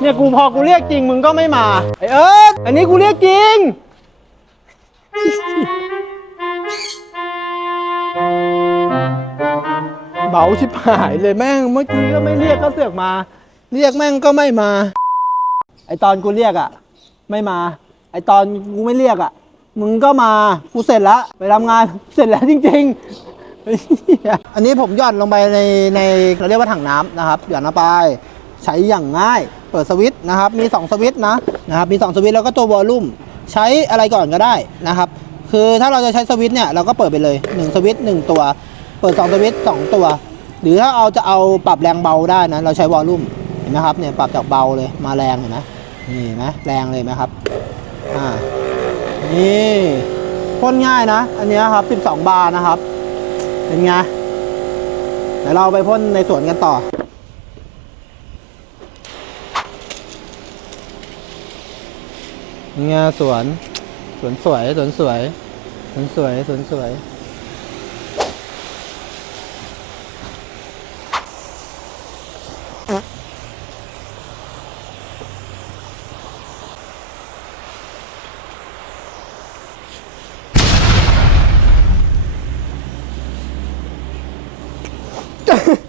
เนี่ยกูพอกูเรียกจริงมึงก็ไม่มาไอเอิร์ธอันนี้กูเรียกจริง เบาชิบหายเลยแม่งเมื่อกี้ก็ไม่เรียกก็เสือกมา เรียกแม่งก็ไม่มา ไอตอนกูเรียกอะ ไม่มา ไอตอนกูไม่เรียกอะ มึงก็มากูเสร็จแล้วไปทำงานเสร็จแล้วจริง ๆอันนี้ผมหย่อนลงไปในในเราเรียกว่าถังน้ำนะครับหย่อนลงไปใช้อย่างง่าย เปิดสวิตช์นะครับ มี 2 สวิตช์นะนะครับ มี 2 สวิตช์แล้วก็ตัววอลลุ่มใช้อะไรก่อนก็ได้นะครับ คือถ้าเราจะใช้สวิตช์เนี่ยเราก็เปิดไปเลย 1 สวิตช์1ตัว เปิด 2 สวิตช์2ตัว หรือถ้าเอาจะเอาปรับแรงเบาได้นะ เราใช้วอลลุ่มเห็นไหมครับเนี่ยปรับจากเบาเลยมาแรงเห็นไหมนี่เห็นไหมแรงเลยไหมครับอ่านี่พ่นง่ายนะ อันนี้ครับ 12 บาร์นะครับเป็นไงเดี๋ยวเราไปพ่นในสวนกันต่อ เนี่ยสวน สวนสวย สวนสวย สวนสวย สวนสวยเ